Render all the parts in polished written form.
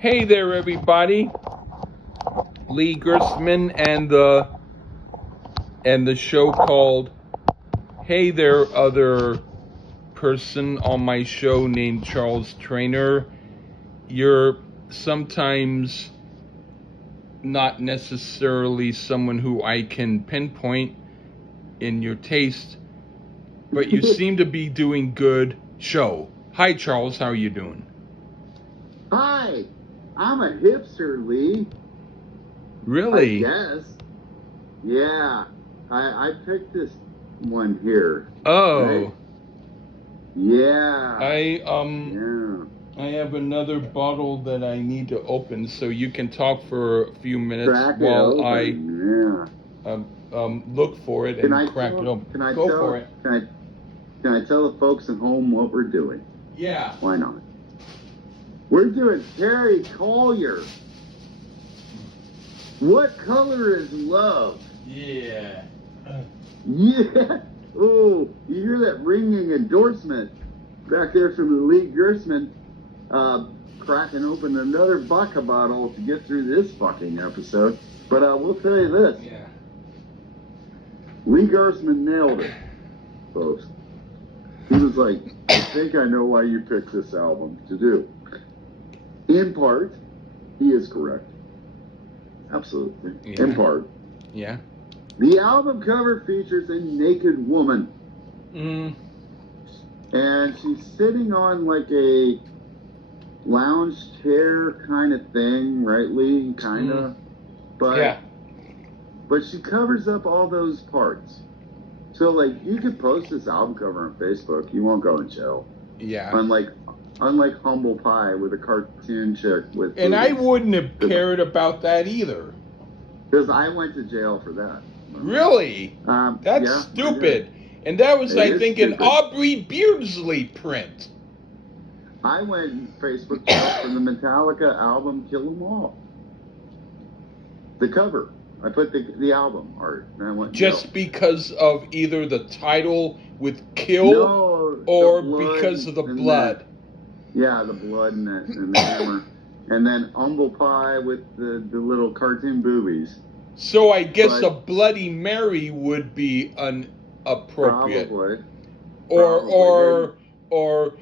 Hey there, everybody. Lee Gerstmann and the show called Hey There, Other Person on my show named Charles Traynor. You're sometimes not necessarily someone who I can pinpoint in your taste, but you seem to be doing good show. Hi, Charles. How are you doing? Hi, I'm a hipster, Lee. Really? I guess. Yeah, I picked this one here. Oh. Right? Yeah. I have another bottle that I need to open, so you can talk for a few minutes Crack it while open. look for it and crack it open. Go for it. Can I tell the folks at home what we're doing? Yeah. Why not? We're doing Terry Callier. What color is love? Yeah. Yeah. Oh, you hear that ringing endorsement back there from the Lee Gerstmann, cracking open another vodka bottle to get through this fucking episode. But we'll tell you this. Yeah. Lee Gerstmann nailed it, folks. He was like, I think I know why you picked this album to do. In part, he is correct. Absolutely. Yeah. In part. Yeah. The album cover features a naked woman. And she's sitting on like a lounge chair kind of thing, right, Lee? Kind of. But she covers up all those parts. So, like, you could post this album cover on Facebook. You won't go in jail. Yeah. Unlike Humble Pie with a cartoon chick with... And I wouldn't have cared about that either. Because I went to jail for that. Really? That's stupid. And that was, I think, an Aubrey Beardsley print. I went Facebook for the Metallica album Kill 'Em All. The cover. I put the album art. And I went just because of either the title with kill or because of the blood. Yeah, the blood and the hammer. And then Humble Pie with the little cartoon boobies. So I guess a Bloody Mary would be inappropriate. Probably. Or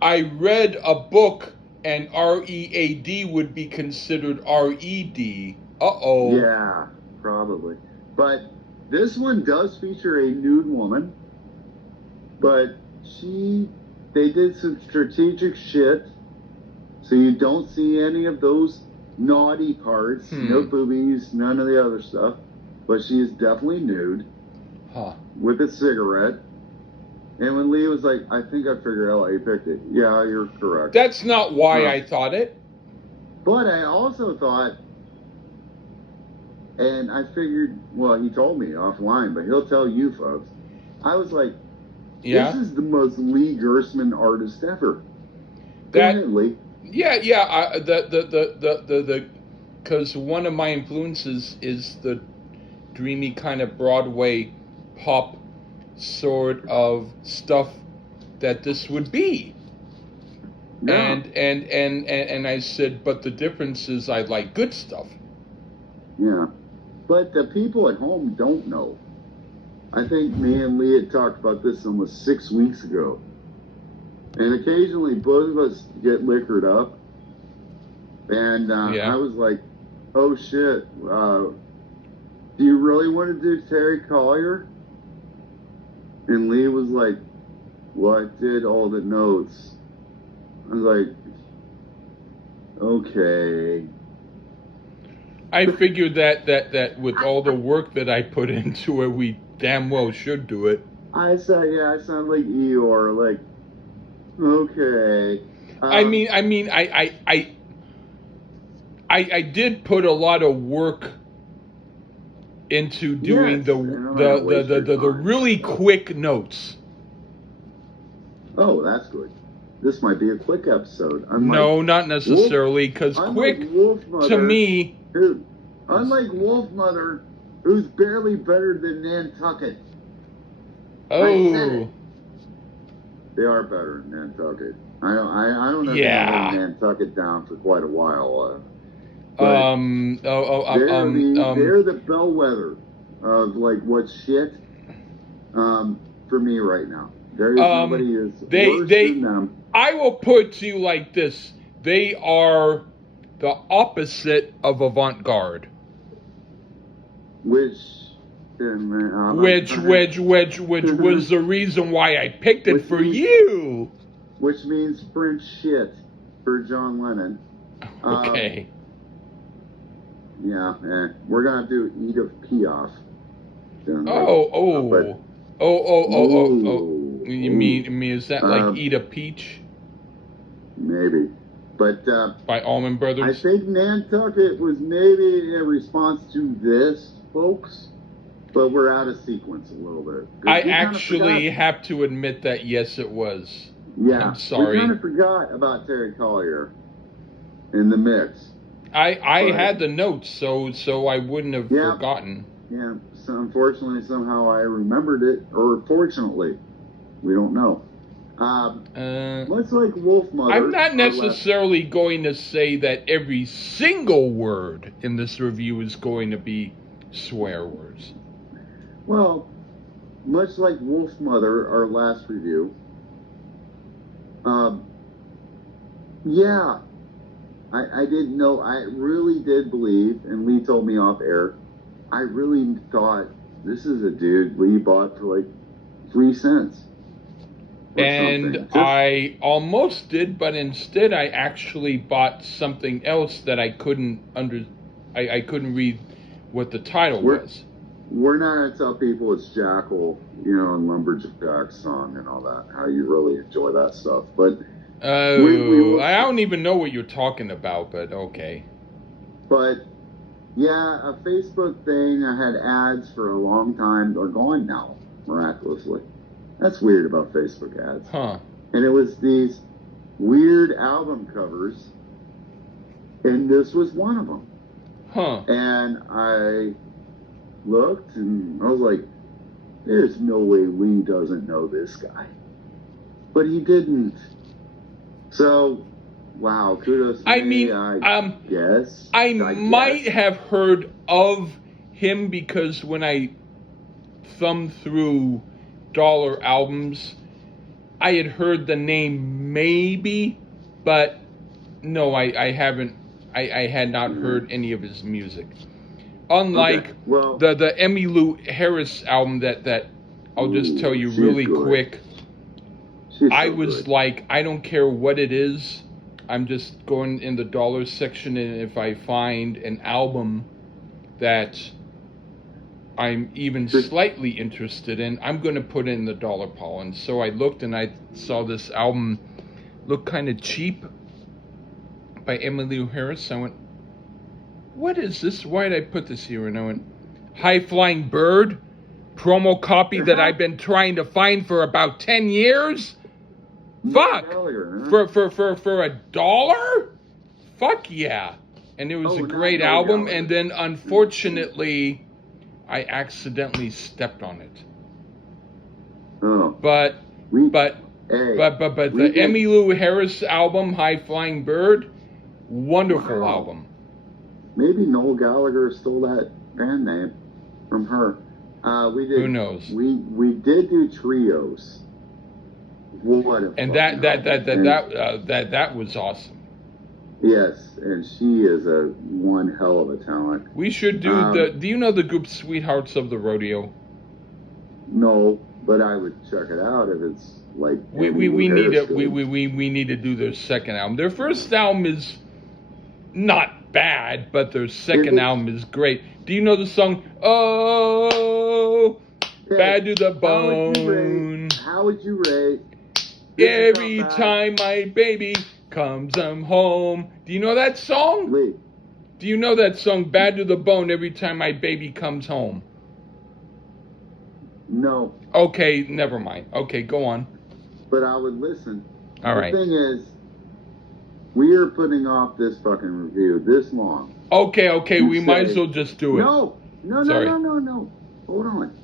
I read a book and READ would be considered RED. Uh-oh. Yeah, probably. But this one does feature a nude woman. But they did some strategic shit. So you don't see any of those naughty parts. No boobies, none of the other stuff. But she is definitely nude. With a cigarette. And when Lee was like, I think I figured out why you picked it. Yeah, you're correct. That's not why I thought it. But I also thought, and I figured, well, he told me offline, but he'll tell you folks. I was like, this is the most Lee Gerstmann artist ever. Go ahead, Lee. Yeah. Because one of my influences is the dreamy kind of Broadway pop sort of stuff that this would be. Yeah. And I said, but the difference is I like good stuff. Yeah. But the people at home don't know. I think me and Lee had talked about this almost 6 weeks ago. And occasionally both of us get liquored up. And I was like, oh shit, do you really want to do Terry Callier? And Lee was like, well, I did all the notes. I was like, okay. I figured that with all the work that I put into it, we damn well should do it. I sound like Eeyore, like, okay. I did put a lot of work into doing the really quick notes. Oh, that's good. This might be a quick episode. No, not necessarily, because quick to me. Unlike Wolfmother, who's barely better than Nantucket. Oh. They are better than Nantucket. I don't know if you Yeah. know Nantucket down for quite a while. But they're the bellwether of like what's shit for me right now. There is nobody is worse than them. I will put it to you like this: they are the opposite of avant-garde. Which was the reason why I picked it for you. Which means French shit for John Lennon. Okay. We're gonna do Edith Piaf. You mean is that like Eat a Peach? Maybe. But by Allman Brothers? I think Nantucket was maybe a response to this, folks. But we're out of sequence a little bit. I actually have to admit that yes, it was. Yeah, I'm sorry. We kind of forgot about Terry Callier in the mix. I had the notes, so I wouldn't have forgotten. Yeah, so unfortunately, somehow I remembered it, or fortunately, we don't know. Much like Wolfmother. I'm not necessarily going to say that every single word in this review is going to be swear words. Well, much like Wolfmother, our last review, I didn't know, I really did believe, and Lee told me off air, I really thought this is a dude Lee bought for like 3 cents. And I almost did, but instead I actually bought something else that I couldn't I couldn't read what the title was. We're not going to tell people it's Jackal, and Lumberjack song and all that, how you really enjoy that stuff. But I don't even know what you're talking about, but okay. But yeah, a Facebook thing, I had ads for a long time. They're gone now, miraculously. That's weird about Facebook ads. Huh. And it was these weird album covers, and this was one of them. Huh. And I looked, and I was like, there's no way Lee doesn't know this guy. But he didn't. So, wow, kudos to me, I guess. I might have heard of him because when I thumbed through dollar albums, I had heard the name maybe, but no, I haven't. I had not heard any of his music. Unlike the Emmylou Harris album that I'll just tell you really quick. I was like, I don't care what it is. I'm just going in the dollar section, and if I find an album that I'm even slightly interested in, I'm going to put it in the dollar pile. And so I looked, and I saw this album look kind of cheap by Emmylou Harris. I went, what is this? Why did I put this here? And I went, High Flying Bird, promo copy that I've been trying to find for about 10 years. Fuck! For $1? Fuck yeah! And it was a great album, and then unfortunately, I accidentally stepped on it. But the Emmylou Harris album, High Flying Bird, wonderful album. Maybe Noel Gallagher stole that band name from her. We did. Who knows? We did do Trios. And that was awesome. Yes, and she is one hell of a talent. We should do do you know the group Sweethearts of the Rodeo? No, but I would check it out if it's like we need to do their second album. Their first album is not bad, but their second album is great. Do you know the song Bad to the Bone? How would you rate? Every time my baby comes home. Do you know that song? Lee. Do you know that song, Bad to the Bone, Every Time My Baby Comes Home? No. Okay, never mind. Okay, go on. But I would listen. All right. The thing is, we are putting off this fucking review this long. Okay, we might as well just do it. No. Hold on.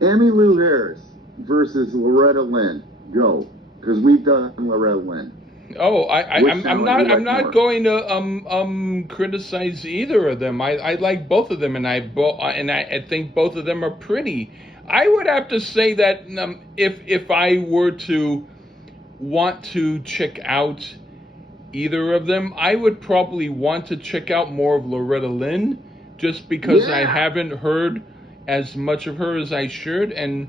Emmylou Harris versus Loretta Lynn. Go. because we've done Loretta Lynn. Oh, Which I'm talent do not you like more? going to criticize either of them. I like both of them, and I think both of them are pretty. I would have to say that if I were to want to check out either of them, I would probably want to check out more of Loretta Lynn, just because I Yeah, haven't heard as much of her as I should, and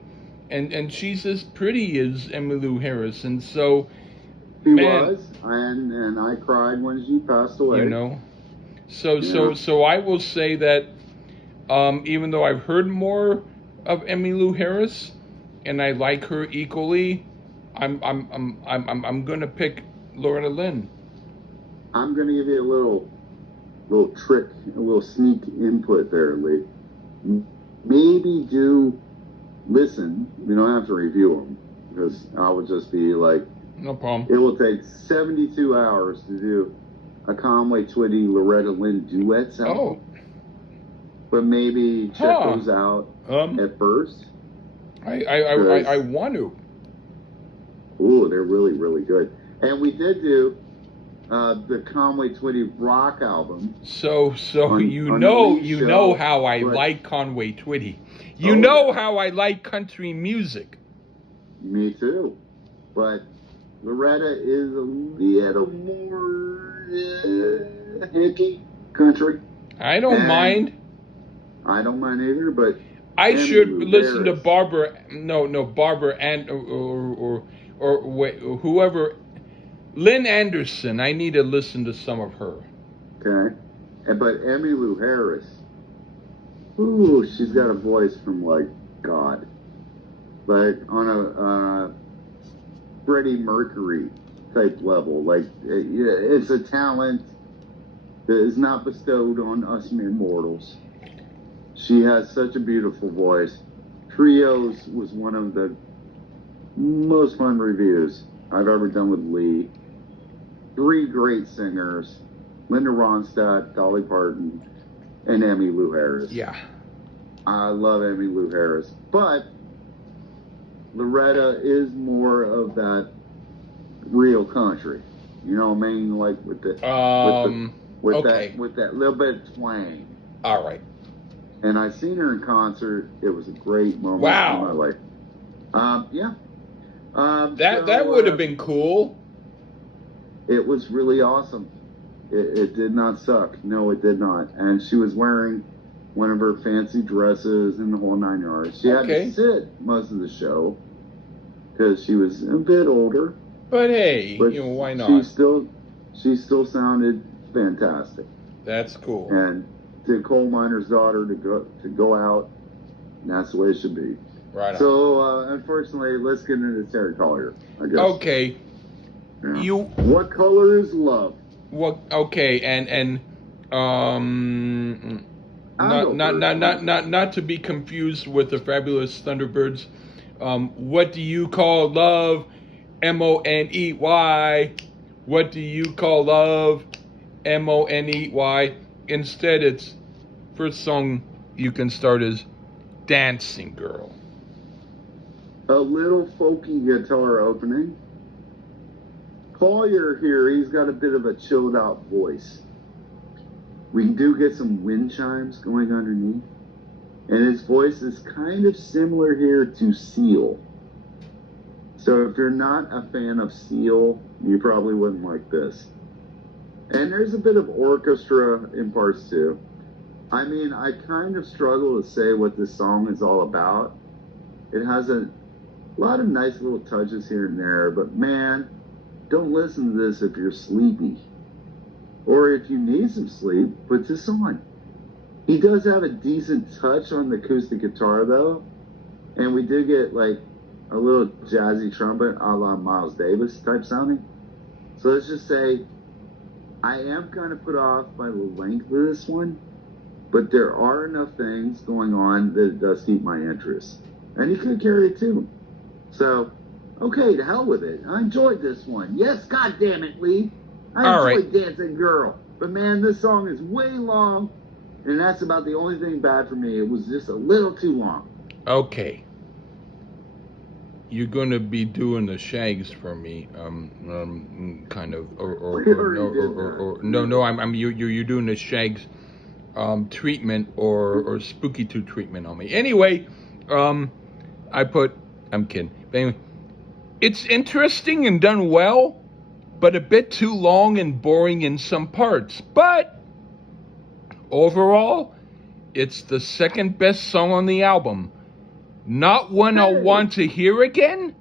she's as pretty as Emmylou Harris, and so, she man, was, and I cried when she passed you away. know. So Yeah, so I will say that even though I've heard more of Emmylou Harris and I like her equally, I'm gonna pick Loretta Lynn. I'm gonna give you a little trick, a little sneak input there, Lee. Maybe do listen. You don't have to review them because I would just be like, No problem. it will take 72 hours to do a Conway Twitty Loretta Lynn duets album. Oh, But maybe check huh. those out Um, at first. I want to. Ooh, they're really, really good. And we did do the Conway Twitty rock album. So on you the know Lee you know show, how I but- like Conway Twitty. You Oh, know yeah. how I like country music. Me too. But Loretta is a little more hippie country. I don't And mind. I don't mind either, but I should Emmylou listen to Harris. Barbara and or wait, whoever, Lynn Anderson. I need to listen to some of her. Okay. But Emmylou Harris, ooh, she's got a voice from like God. Like on a Freddie Mercury type level. Like it's a talent that is not bestowed on us mere mortals. She has such a beautiful voice. Trios was one of the most fun reviews I've ever done with Lee. 3 great singers: Linda Ronstadt, Dolly Parton, and Emmylou Harris. Yeah. I love Emmylou Harris, but Loretta is more of that real country. You know what I mean? Like with the Okay. with that little bit of twang. All right. And I seen her in concert. It was a great moment Wow. in my life. Yeah. That would have been cool. It was really awesome. It did not suck. No, it did not. And she was wearing one of her fancy dresses and the whole 9 yards. She had Okay. to sit most of the show because she was a bit older. But hey, But why not? She still sounded fantastic. That's cool. And to a coal miner's daughter to go out, and that's the way it should be. Right on. So unfortunately, let's get into Terry Callier, I guess. Okay. Yeah. What color is love? What? Okay, and not to be confused with the Fabulous Thunderbirds. What do you call love? MONEY. What do you call love? MONEY. Instead, it's first song you can start as Dancing Girl. A little folky guitar opening. Callier here, he's got a bit of a chilled out voice. We do get some wind chimes going underneath. And his voice is kind of similar here to Seal. So if you're not a fan of Seal, you probably wouldn't like this. And there's a bit of orchestra in parts too. I mean, I kind of struggle to say what this song is all about. It has a lot of nice little touches here and there, but man, don't listen to this if you're sleepy. Or if you need some sleep, put this on. He does have a decent touch on the acoustic guitar though. And we did get like a little jazzy trumpet a la Miles Davis type sounding. So let's just say I am kind of put off by the length of this one, but there are enough things going on that it does keep my interest. And he could carry a tune. So, okay, to hell with it. I enjoyed this one. Yes, God damn it, Lee. I enjoyed Dancing Girl. But man, this song is way long, and that's about the only thing bad for me. It was just a little too long. Okay. you're going to be doing the shags for me, kind of, We already did that. no, you're doing the shags, treatment or spooky tooth treatment on me. Anyway, I'm kidding. But anyway, it's interesting and done well, but a bit too long and boring in some parts. But overall, it's the second best song on the album. Not one I'll want to hear again,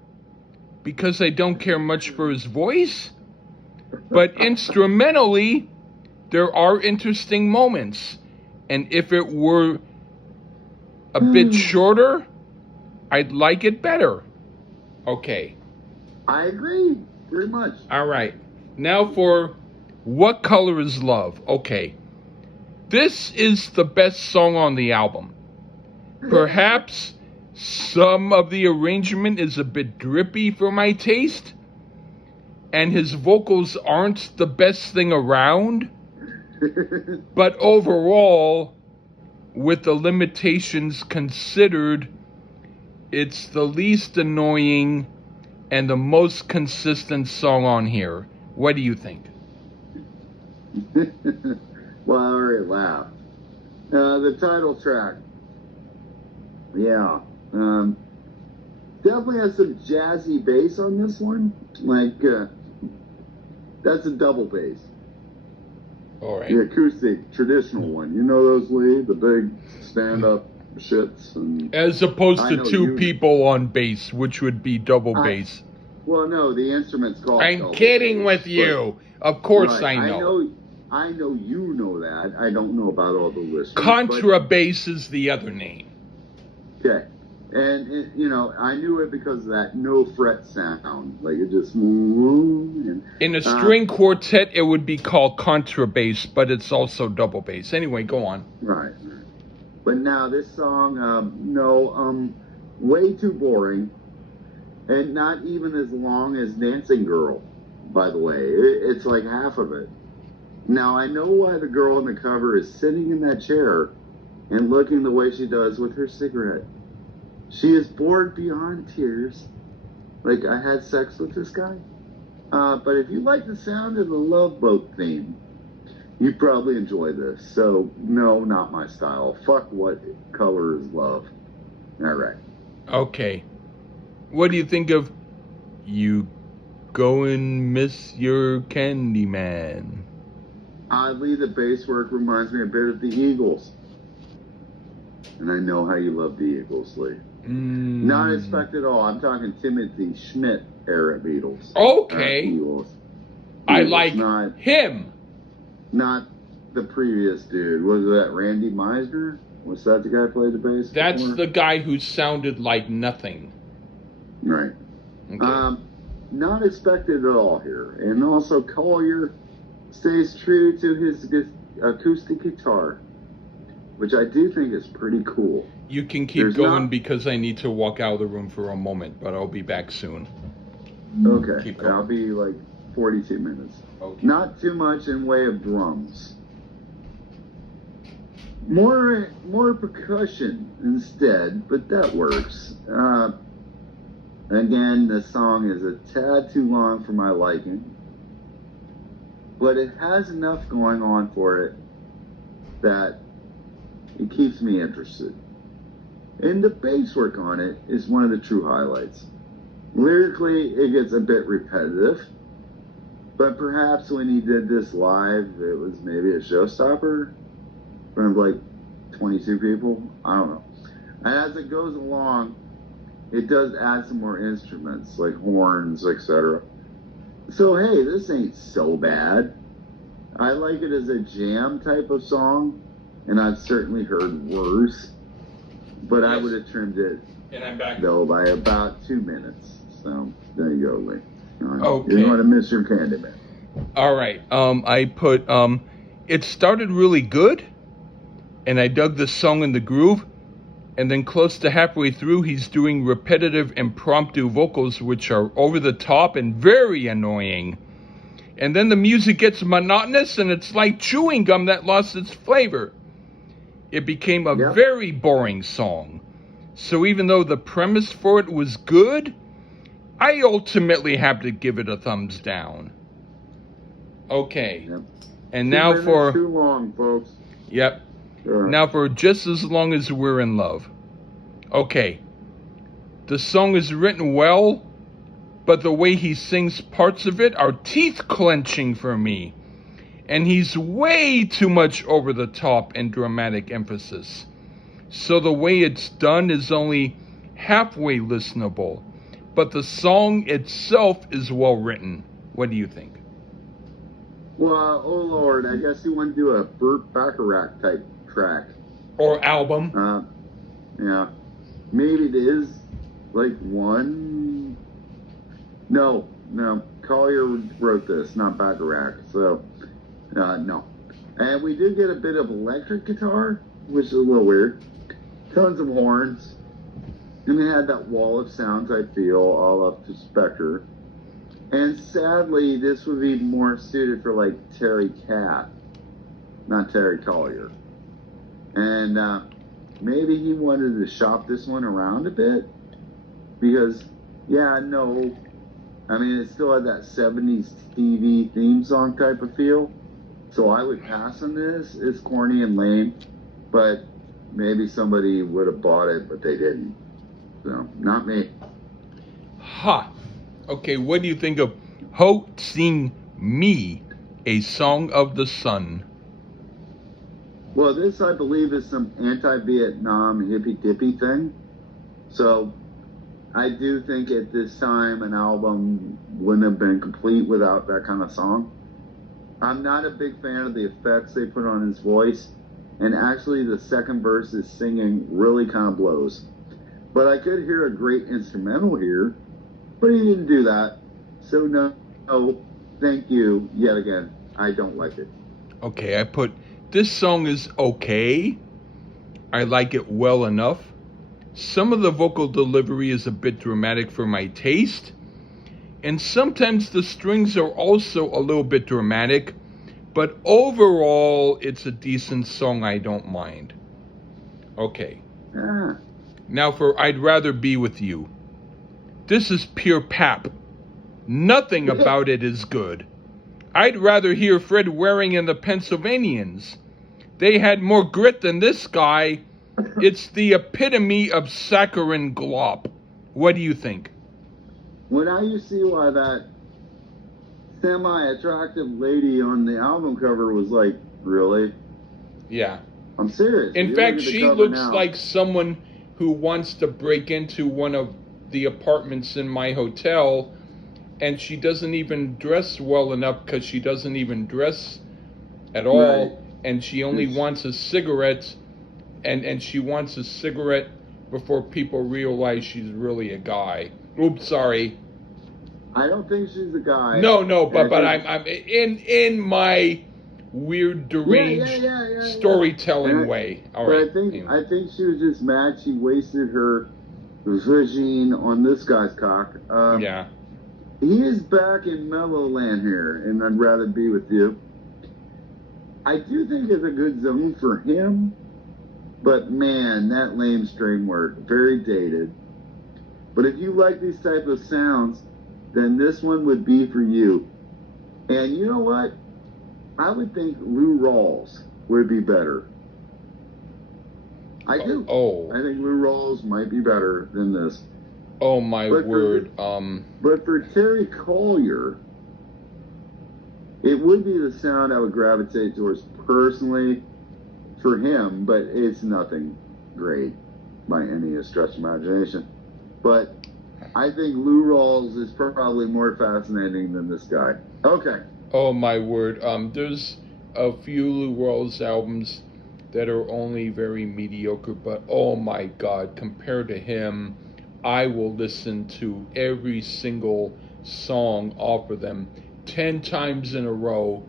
because I don't care much for his voice, but instrumentally, there are interesting moments. And if it were a bit shorter, I'd like it better. Okay. I agree, very much. All right. Now for What Color Is Love? Okay. This is the best song on the album. Perhaps some of the arrangement is a bit drippy for my taste, and his vocals aren't the best thing around, but overall, with the limitations considered, it's the least annoying and the most consistent song on here. What do you think? Well, I already laughed. The title track. Yeah. Definitely has some jazzy bass on this one. Like, that's a double bass. All right. The acoustic, traditional one. You know those, Lee? The big stand-up shits. And as opposed to two people on bass, which would be double bass. Well, no, the instrument's called I'm kidding bass, with you. Of course right, I know. I know you know that. I don't know about all the listeners. Contrabass is the other name. Okay. And, you know, I knew it because of that no fret sound. Like, it just... And, in a string quartet, it would be called contrabass, but it's also double bass. Anyway, go on. Right. But now, this song, way too boring. And not even as long as Dancing Girl, by the way. It's like half of it. Now, I know why the girl on the cover is sitting in that chair and looking the way she does with her cigarette. She is bored beyond tears. Like, I had sex with this guy. But if you like the sound of the Love Boat theme, you probably enjoy this. So, no, not my style. Fuck What Color Is Love. All right. Okay. What do you think of You Go and Miss Your Candy Man? Oddly, the bass work reminds me a bit of the Eagles. And I know how you love the Eagles, Lee. Not expected at all. I'm talking Timothy Schmidt era Beatles. Okay. Eagles. I like him. Not the previous dude. Was that Randy Meisner? Was that the guy who played the bass? That's before? the guy who sounded like nothing. Right. Okay. Not expected at all here. And also Callier stays true to his acoustic guitar, which I do think is pretty cool. You can keep going because I need to walk out of the room for a moment, but I'll be back soon. Okay. Keep going. I'll be like 42 minutes. Okay. Not too much in way of drums. More percussion instead, but that works. Again, the song is a tad too long for my liking, but it has enough going on for it that it keeps me interested. And the bass work on it is one of the true highlights. Lyrically, it gets a bit repetitive, but perhaps when he did this live, it was maybe a showstopper in front of like 22 people. I don't know. And as it goes along, it does add some more instruments like horns, etc. So hey, this ain't so bad. I like it as a jam type of song, and I've certainly heard worse. But yes. I would have trimmed it, and I'm back, though, by about 2 minutes. So there you go, Lee. Okay. You're going to miss your Candyman. All right. I put it started really good, and I dug the song and the groove. And then close to halfway through, he's doing repetitive impromptu vocals, which are over the top and very annoying. And then the music gets monotonous, and it's like chewing gum that lost its flavor. It became a very boring song. So even though the premise for it was good, I ultimately have to give it a thumbs down. Okay. Yep. And 2 now minutes for... too long, folks. Yep. Sure. Now for Just As Long As We're in Love. Okay. The song is written well, but the way he sings parts of it are teeth clenching for me. And he's way too much over the top and dramatic emphasis. So the way it's done is only halfway listenable. But the song itself is well written. What do you think? Well, oh Lord, I guess you want to do a Burt Bacharach type track. Or album. Yeah. Maybe it is like one. No. Callier wrote this, not Bacharach. So, no. And we did get a bit of electric guitar, which is a little weird. Tons of horns. And we had that wall of sounds, I feel, all up to Spectre. And sadly, this would be more suited for like Terry Cat, not Terry Callier. And maybe he wanted to shop this one around a bit because, I mean, it still had that 70s TV theme song type of feel. So I would pass on this. It's corny and lame, but maybe somebody would have bought it, but they didn't. So, not me. Ha! Okay, what do you think of Ho Sing Me, A Song of the Sun? Well, this, I believe, is some anti-Vietnam hippy-dippy thing. So, I do think at this time an album wouldn't have been complete without that kind of song. I'm not a big fan of the effects they put on his voice, and actually the second verse is singing really kind of blows. But I could hear a great instrumental here, but he didn't do that. So no, thank you yet again. I don't like it. Okay, I put, this song is okay. I like it well enough. Some of the vocal delivery is a bit dramatic for my taste. And sometimes the strings are also a little bit dramatic. But overall, it's a decent song I don't mind. Okay. Now for I'd Rather Be With You. This is pure pap. Nothing about it is good. I'd rather hear Fred Waring and the Pennsylvanians. They had more grit than this guy. It's the epitome of saccharine glop. What do you think? Well, now you see why that semi-attractive lady on the album cover was like, really? Yeah. I'm serious. In fact, she looks like someone who wants to break into one of the apartments in my hotel, and she doesn't even dress well enough because she doesn't even dress at all, right. And she only wants a cigarette, and she wants a cigarette before people realize she's really a guy. Oops, sorry. I don't think she's a guy. No, but I'm in my weird, deranged storytelling way. All right. I think she was just mad she wasted her vagine on this guy's cock. Yeah. He is back in mellow land here, and I'd rather be with you. I do think it's a good zone for him, but man, that lame string work, very dated. But if you like these type of sounds, then this one would be for you. And you know what? I would think Lou Rawls would be better. I do. I think Lou Rawls might be better than this. Oh my word. But for Terry Callier, it would be the sound I would gravitate towards personally for him, but it's nothing great by any stretch of imagination. But I think Lou Rawls is probably more fascinating than this guy. Okay. Oh my word. There's a few Lou Rawls albums that are only very mediocre, but oh my God, compared to him, I will listen to every single song off of them 10 times in a row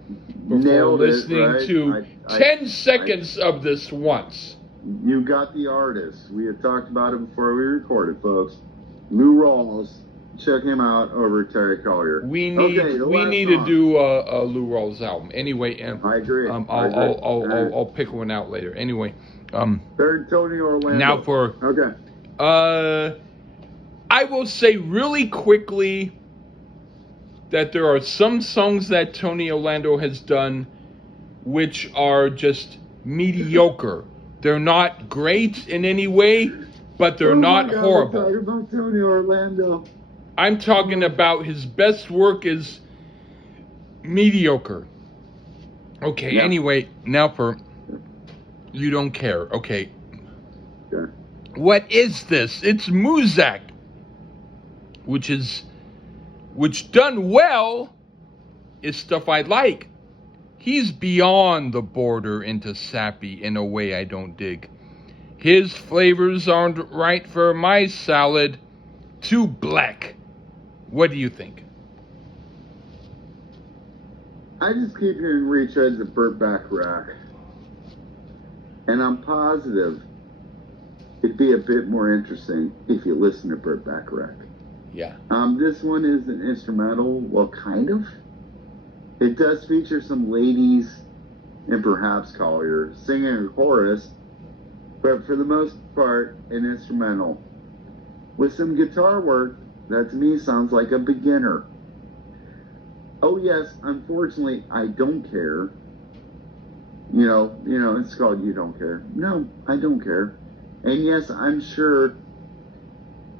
before listening to 10 seconds of this once. You got the artist. We had talked about it before we recorded, folks. Lou Rawls. Check him out over Terry Callier. We need to do a Lou Rawls album. Anyway, I agree. I'll pick one out later. Anyway, Third Tony Orlando. Now for I will say really quickly that there are some songs that Tony Orlando has done which are just mediocre. They're not great in any way, but they're not my God, horrible. we're talking about Tony Orlando. I'm talking about his best work is mediocre. Okay, Yeah. anyway, now for You Don't Care. Okay. Okay. What is this? It's Muzak, which done well is stuff I like. He's beyond the border into sappy in a way I don't dig. His flavors aren't right for my salad. Too black. What do you think? I just keep hearing retreads of Burt Bacharach. And I'm positive it'd be a bit more interesting if you listen to Burt Bacharach. Yeah. This one is an instrumental, well, kind of. It does feature some ladies and perhaps Callier singing a chorus, but for the most part, an instrumental. With some guitar work that to me sounds like a beginner. Oh yes, unfortunately, I don't care. You know, it's called You Don't Care. No, I don't care. And yes, I'm sure,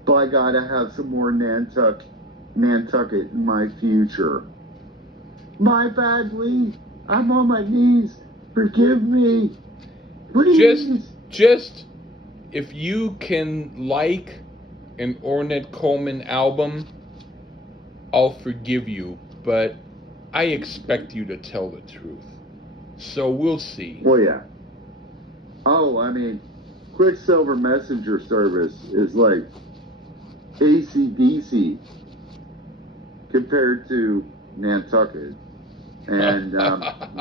by God, I have some more Nantucket in my future. My bad, Lee. I'm on my knees. Forgive me. Please. Just if you can like an Ornette Coleman album, I'll forgive you, but I expect you to tell the truth. So we'll see. Well, yeah. Oh, I mean, Quicksilver Messenger Service is like AC/DC compared to Nantucket. And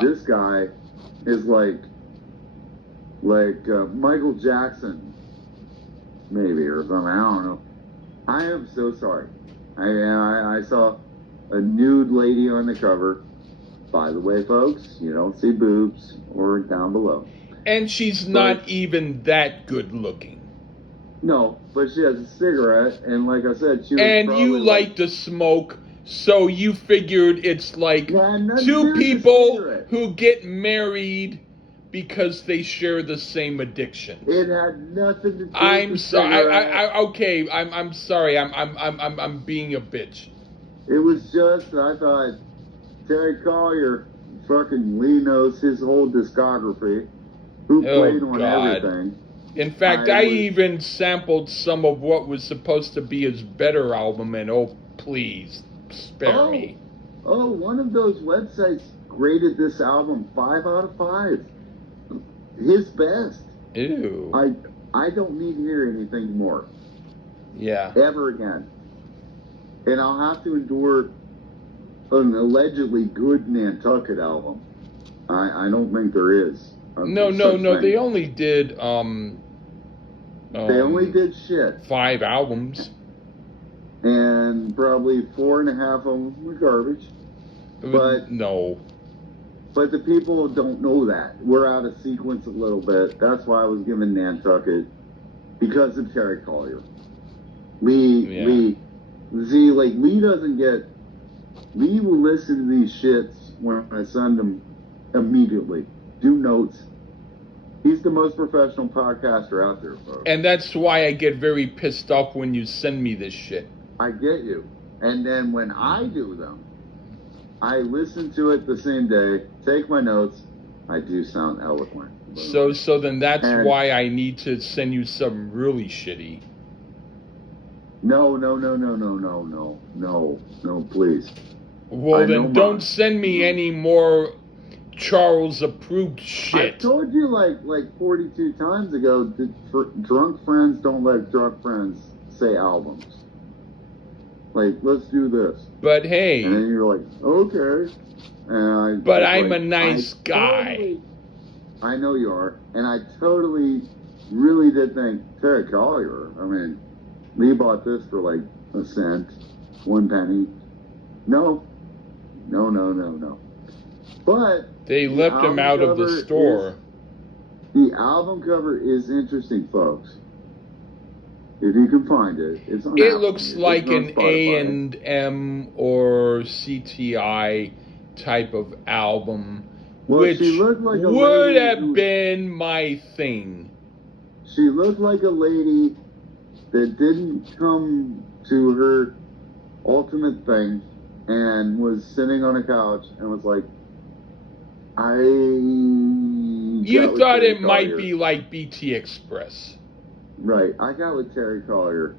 this guy is like Michael Jackson, maybe, or something. I don't know. I am so sorry. I saw a nude lady on the cover. By the way, folks, you don't see boobs or down below. And she's not even that good looking. No, but she has a cigarette, and like I said, she was and you like to smoke, so you figured it's like two people who get married because they share the same addictions. It had nothing to do I'm with sorry. Okay. I'm sorry. I'm being a bitch. It was just I thought Terry Callier, fucking Lee knows his whole discography. Who played on everything. In fact, I even sampled some of what was supposed to be his better album, and oh, please, spare me. Oh, one of those websites graded this album 5 out of 5. His best. Ew. I don't need to hear anything more. Yeah. Ever again. And I'll have to endure an allegedly good Nantucket album. I don't think there is. No. They only did they only did shit. 5 albums. And probably 4.5 of them were garbage. But no. But the people don't know that. We're out of sequence a little bit. That's why I was giving Nantucket, because of Terry Callier. Lee doesn't get. Lee will listen to these shits when I send them immediately. Do notes. He's the most professional podcaster out there, folks. And that's why I get very pissed off when you send me this shit. I get you. And then when I do them, I listen to it the same day, take my notes. I do sound eloquent. So then that's why I need to send you some really shitty. No, please. Well, then don't send me any more Charles approved shit. I told you like 42 times ago that drunk friends don't let drunk friends say albums. Like, let's do this. But hey. And then you're like, okay. And but I'm a nice guy. I know you are. And I totally, really did think, Terry Callier. I mean, Lee bought this for like a cent, 1 penny. No. But they left him out of the store. The album cover is interesting, folks. If you can find it, it's on It Apple looks Music, like it's on an Spotify. A&M or CTI type of album, Well, she which looked like a would lady have who been my thing. she looked like a lady that didn't come to her ultimate thing and was sitting on a couch and was like, I You got with thought Terry it might Collier. be like BT Express. Right. I got with Terry Collier.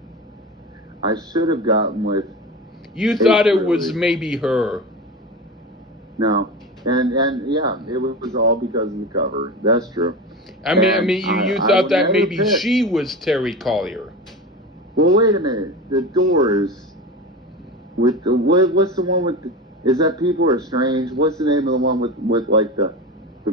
I should have gotten with You thought it was Really. maybe her. No. And yeah, it was all because of the cover. That's true. I mean, And you I thought would that never maybe pick. she was Terry Collier. Well, wait a minute. The Doors with the what's the one with the, is that People Are Strange? What's the name of the one with like the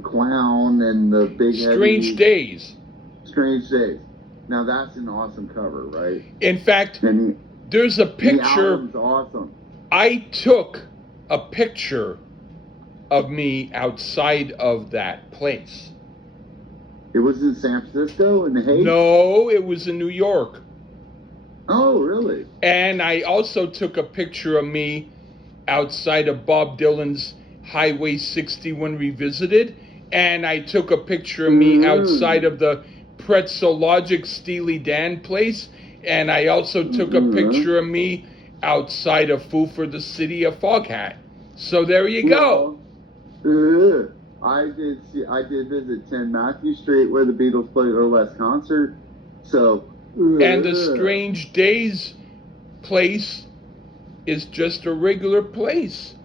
clown and the big Strange heavy Days. Strange Days. Now that's an awesome cover, right? In fact, And there's a the picture. album's awesome. I took a picture of me outside of that place. It was in San Francisco in the Hague? No, it was in New York. Oh, really? And I also took a picture of me outside of Bob Dylan's Highway 61 Revisited. And I took a picture of me outside of the Pretzel Logic Steely Dan place. And I also took a picture of me outside of Fool for the City of Foghat. So there you go. Well, I did visit 10 Matthew Street where the Beatles played their last concert. So And the Strange Days place is just a regular place,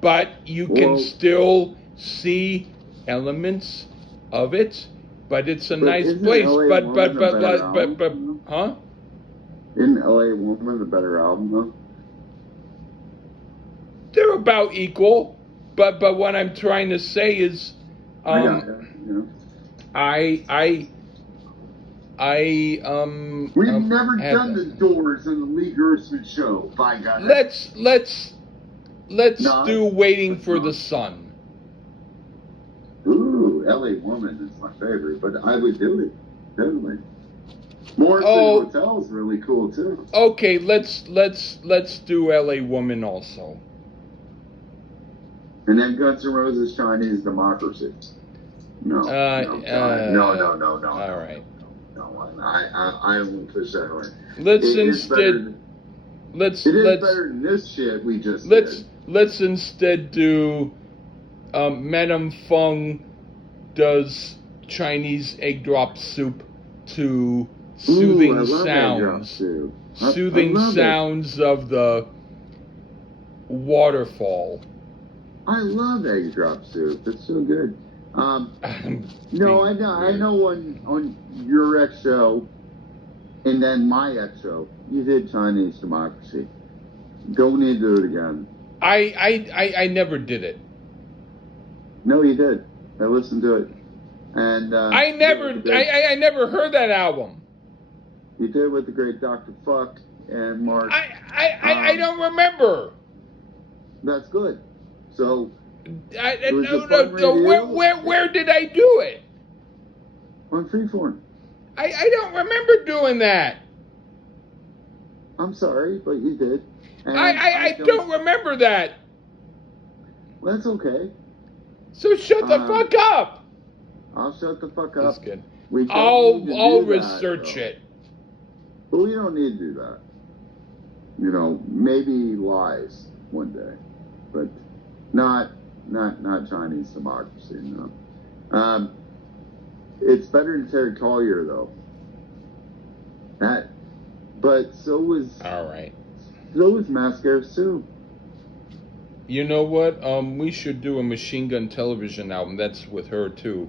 but you can still see elements of it. But it's a nice isn't place. LA But Woman a better album? huh? Isn't LA Woman a better album though? They're about equal. But what I'm trying to say is, I got it. We've never done the Doors in the Lee Gerson show. By God. Let's do Waiting for the Sun. Ooh, LA Woman is my favorite, but I would do it definitely. Morrison Hotel is really cool too. Okay, let's do LA Woman also. And then Guns N' Roses Chinese Democracy. No. No. All right. No, I won't push that one. Let's It is instead better than this shit we just did. Let's instead do Madame Feng does Chinese egg drop soup to soothing sounds. Soothing sounds of the waterfall. I love egg drop soup. It's so good. No, I know on your X show and then my X show, you did Chinese Democracy. Don't need to do it again. I never did it. No, you did. I listened to it, and I never heard that album. You did with the great Dr. Fuck and Mark. I don't remember. That's good. So. Where did I do it? On Freeform. I don't remember doing that. I'm sorry, but you did. And I don't remember that. Well, that's okay. So shut the fuck up. I'll shut the fuck up. That's good. I'll research it. But we don't need to do that. You know, maybe lies one day, but not Chinese Democracy. No. It's better than Terry Collier though. But so was. All right. So was Mascara Sue. You know what? We should do a Machine Gun Television album. That's with her too.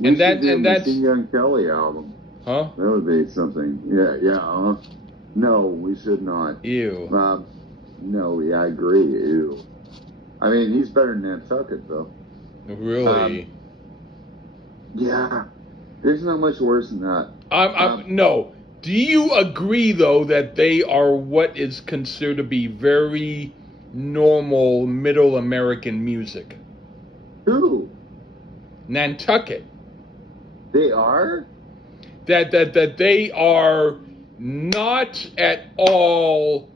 That's Machine Gun Kelly album. Huh? That would be something. Yeah. No, we should not. Ew. No, yeah, I agree. Ew. I mean, he's better than Nantucket, though. Really? Yeah. There's not much worse than that. No. Do you agree, though, that they are what is considered to be very normal middle American music? Who? Nantucket. They are? That they are not at all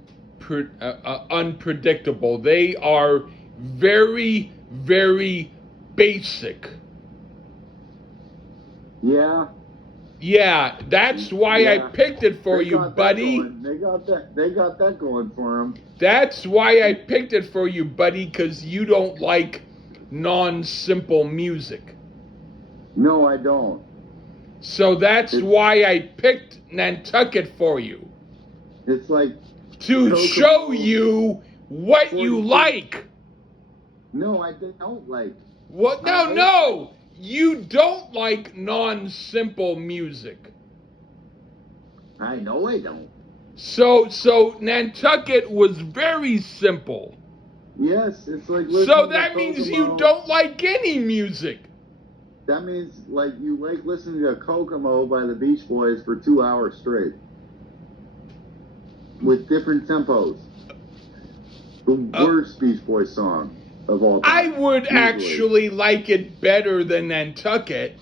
unpredictable. They are very, very basic. Yeah. Yeah, that's why I Yeah. picked it for They you, got that buddy. going. They got that going for them. That's why I picked it for you, buddy, because you don't like non-simple music. No, I don't. So that's why I picked Nantucket for you. It's like to show you what you like. No, I don't like. What? No. You don't like non-simple music. I know I don't. So Nantucket was very simple. Yes, it's like So that means you don't like any music. That means like you like listening to Kokomo by the Beach Boys for 2 hours straight. With different tempos. The worst Beach Boys song of all time. I would actually like it better than Nantucket.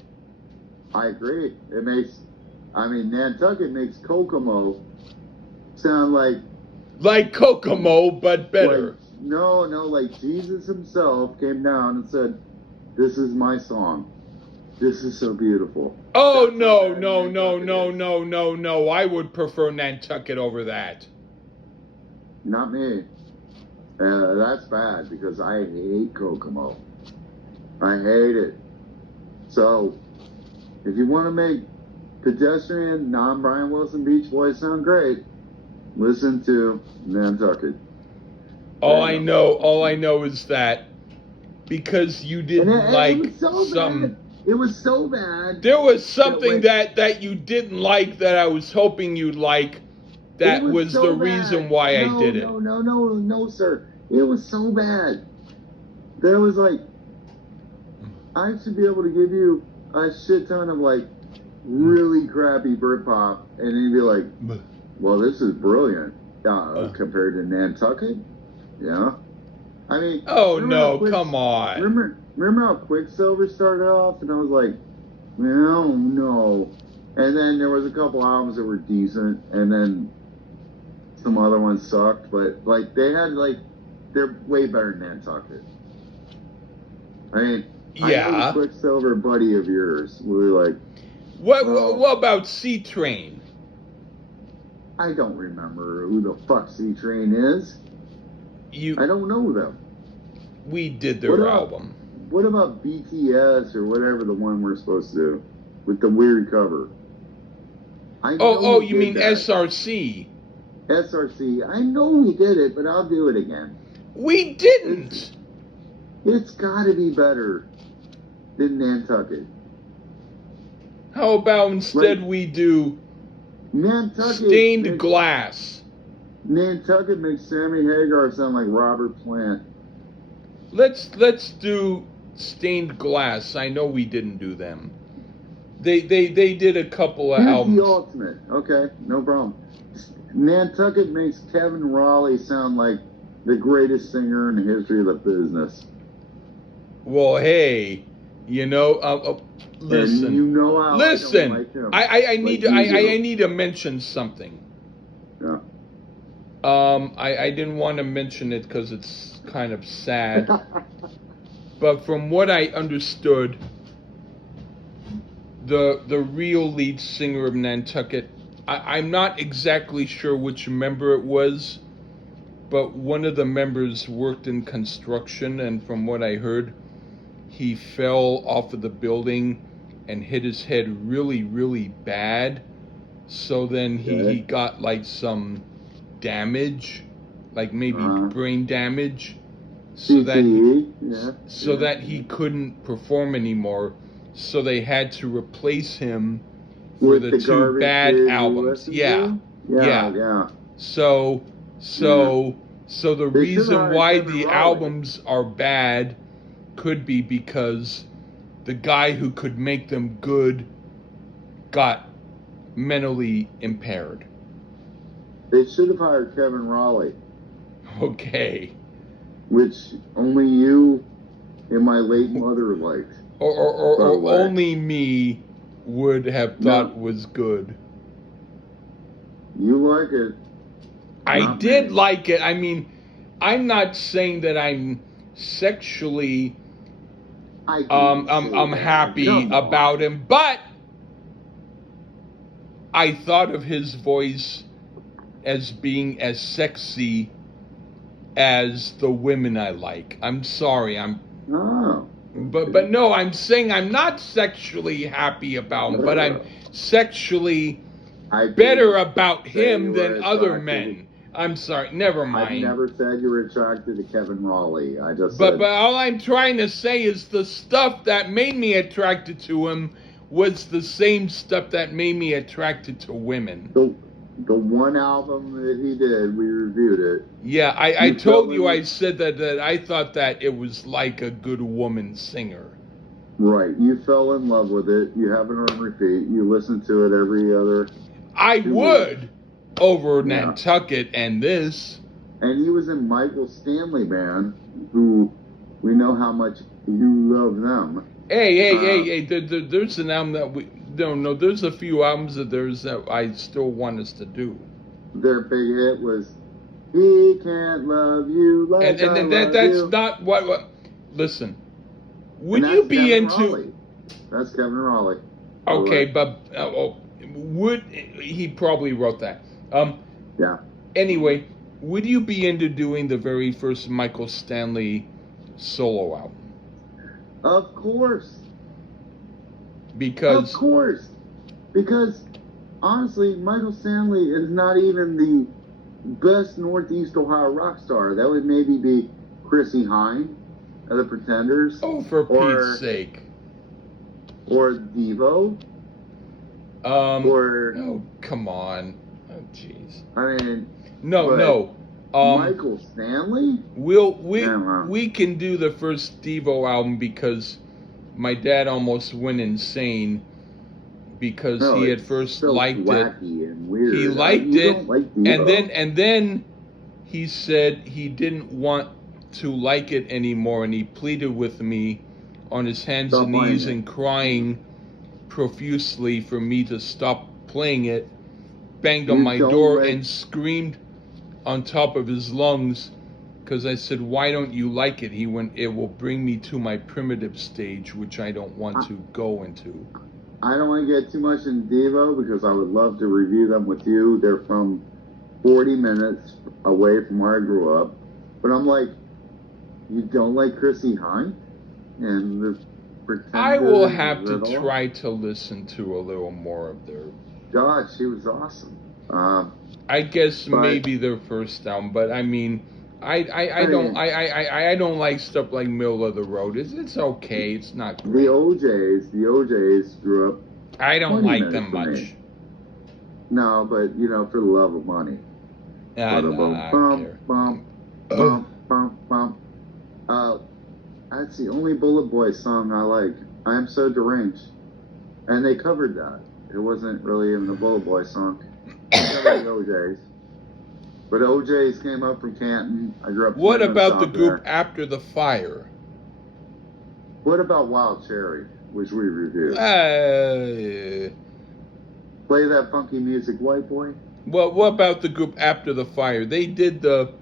I agree. Nantucket makes Kokomo sound like Kokomo, but better. Like Jesus himself came down and said, "This is my song. This is so beautiful." Oh, no. I would prefer Nantucket over that. Not me. That's bad because I hate Kokomo. I hate it. So, if you want to make pedestrian, non-Brian Wilson Beach Boys sound great, listen to Nantucket. All I know is that because you didn't like some... It was so bad. There was something that you didn't like that I was hoping you'd like. That was the reason why I did it. No, sir. It was so bad. There was I should be able to give you a shit ton of really crappy Britpop, and then you'd be like, well, this is brilliant compared to Nantucket. Yeah. I mean, oh no, come on. Remember how Quicksilver started off, and I was like, no. And then there was a couple albums that were decent, and then some other ones sucked, but they had they're way better than Nantucket. I mean, yeah. I know the Quicksilver buddy of yours. We were like, what about C-Train? I don't remember who the fuck C-Train is. I don't know them. We did their album. What about BTS or whatever the one we're supposed to do with the weird cover? You mean that. SRC? SRC. I know we did it, but I'll do it again. We didn't. It's got to be better than Nantucket. How about instead we do Nantucket Stained Glass? Nantucket makes Sammy Hagar sound like Robert Plant. Let's do Stained Glass. I know we didn't do them. They did a couple of albums. The Ultimate. Okay, no problem. Nantucket makes Kevin Raleigh sound like the greatest singer in the history of the business. Well, hey, listen. And how listen. I don't like him. I need to mention something. Yeah. I didn't want to mention it because it's kind of sad. But from what I understood, the real lead singer of Nantucket, I'm not exactly sure which member it was, but one of the members worked in construction, and from what I heard, he fell off of the building and hit his head really, really bad. So then he got some damage, maybe brain damage, so that he couldn't perform anymore. So they had to replace him for the two bad albums. Yeah. So the reason why the albums are bad could be because the guy who could make them good got mentally impaired. They should have hired Kevin Raleigh. Okay. Which only you and my late mother liked. Or only me would have thought was good. You like it. I Not did me. like it. I mean, I'm not saying that I'm sexually I didn't say I'm that. happy Come about on. him, but I thought of his voice as being as sexy as the women I like. I'm sorry, Oh. but no, I'm saying I'm not sexually happy about him, but I'm sexually I better didn't about say you him were than other attracted. men. I'm sorry, never I've mind. never said you were attracted to Kevin Raleigh. I just But said all I'm trying to say is the stuff that made me attracted to him was the same stuff that made me attracted to women. the one album that he did, we reviewed it. Yeah, I You told fell you, in I love. said that I thought that it was like a good woman singer. Right. You fell in love with it. You have it on repeat. You listen to it every other I 2 weeks. would over Yeah. Nantucket and this. And he was in Michael Stanley Band, who we know how much you love them. Hey, there's an album that we don't know. There's a few albums of theirs that I still want us to do. Their big hit was "He Can't Love You Like I And Love that's You." not what. Listen, would And you that's be Kevin into? Raleigh. That's Kevin Raleigh. Okay, Right. but would he probably wrote that? Yeah. Anyway, would you be into doing the very first Michael Stanley solo album? Of course. Of Because course. Because honestly, Michael Stanley is not even the best Northeast Ohio rock star. That would maybe be Chrissy Hynde of the Pretenders. oh, for Pete's sake. Or Devo. Or oh, come on. Oh, jeez. I mean, No. Michael Stanley? We can do the first Devo album because my dad almost went insane because he at first so liked wacky it. And weird. He liked you it, don't like Devo? and then he said he didn't want to like it anymore, and he pleaded with me on his hands and knees and crying profusely for me to stop playing it. Banged on my door and screamed on top of his lungs because I said, "Why don't you like it?" He went, "It will bring me to my primitive stage, which I don't want to go into." I don't want to get too much in Devo because I would love to review them with you. They're from 40 minutes away from where I grew up. But I'm like, you don't like Chrissy Hynde? And the Pretenders? I will have to try to listen to a little more of their... God, she was awesome. I guess maybe their first album, but I mean, I don't like stuff like Middle of the Road. It's okay. It's not great. The OJs grew up. I don't like them much. No, but for the love of money. I don't care. That's the only Bullet Boy song I like. I Am So Deranged, and they covered that. It wasn't really even the Bullet Boy song. They covered the OJs. But OJs came up from Canton. I grew up. What about the group After the Fire? What about Wild Cherry, which we reviewed? Play that funky music, white boy. Well, what about the group After the Fire? They did the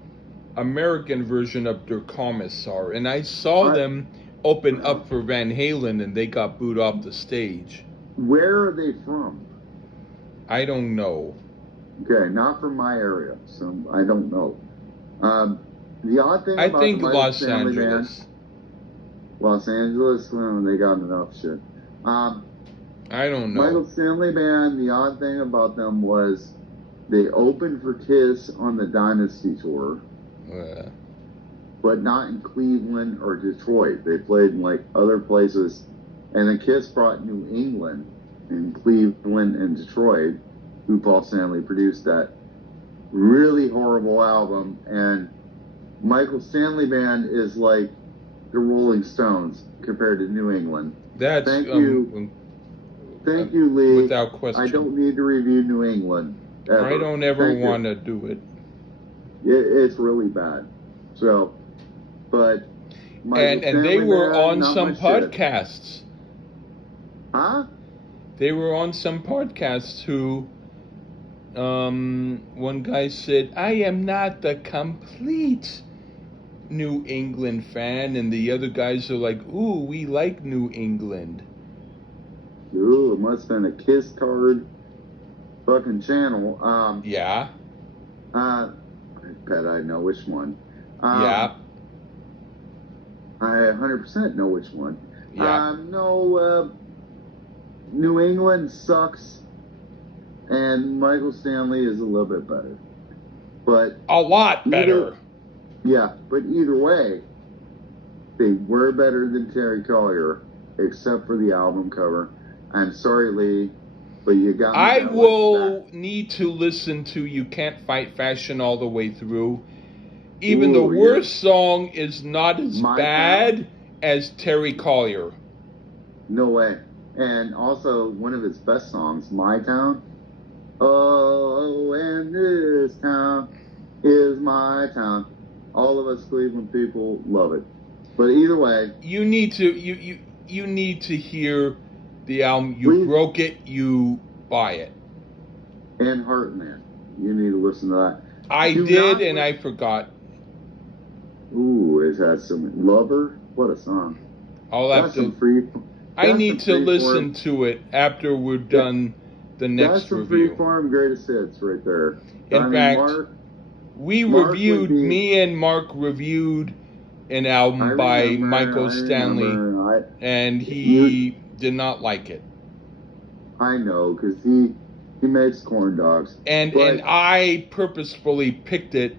American version of Der Kommissar, and I saw them open up for Van Halen, and they got booed off the stage. Where are they from? I don't know. Okay, not from my area, so I don't know. The odd thing about think the Los Stanley Angeles. Band, Los Angeles, well, they got enough shit. I don't know. Michael Stanley Band, the odd thing about them was they opened for Kiss on the Dynasty tour, but not in Cleveland or Detroit. They played in like other places, and the Kiss brought New England in Cleveland and Detroit, who Paul Stanley produced that really horrible album. And Michael Stanley Band is like the Rolling Stones compared to New England. That's Thank you, Lee. Without question. I don't need to review New England. Ever. I don't ever want to do it. It's really bad. So, but and they were on some podcasts. Huh? They were on some podcasts who One guy said, "I am not the complete New England fan," and the other guys are like, "Ooh, we like New England." Ooh, it must have been a Kiss card fucking channel. Yeah. I bet I know which one. Yeah. I 100% know which one. Yeah. No, New England sucks, and Michael Stanley is a little bit better. But A lot better. Yeah, but either way, they were better than Terry Callier, except for the album cover. I'm sorry, Lee, but you got me. I will need to listen to You Can't Fight Fashion all the way through. Even the worst song is not as bad as Terry Callier. No way. And also, one of his best songs, My Town. Oh, and this town is my town. All of us Cleveland people love it. But either way, you need to hear the album. You broke it, you buy it. And Heartland. You need to listen to that. I did, and I forgot. Ooh, it has some Lover. What a song. I need to listen to it after we're done the next review. That's some Freeform greatest hits right there. In fact, me and Mark reviewed an album by Michael Stanley, and he did not like it. I know, because he makes corn dogs. And I purposefully picked it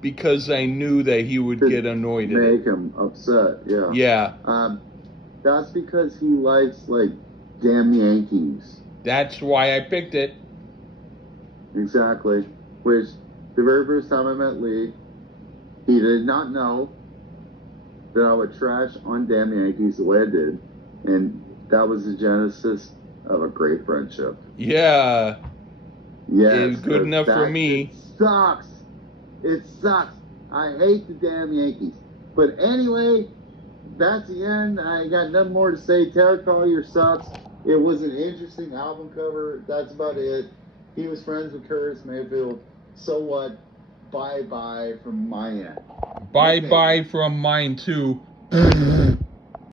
because I knew that he would get annoyed at it. Make him upset, yeah. Yeah. That's because he likes, like, Damn Yankees. That's why I picked it. Exactly. Which, the very first time I met Lee, he did not know that I would trash on Damn Yankees the way I did. And that was the genesis of a great friendship. Yeah. Yes. It's good enough for me. It sucks. It sucks. I hate the damn Yankees. But anyway, that's the end. I got nothing more to say. Terry Callier sucks. It was an interesting album cover. That's about it. He was friends with Curtis Mayfield. So what? Bye-bye from my end. Bye-bye from mine, too.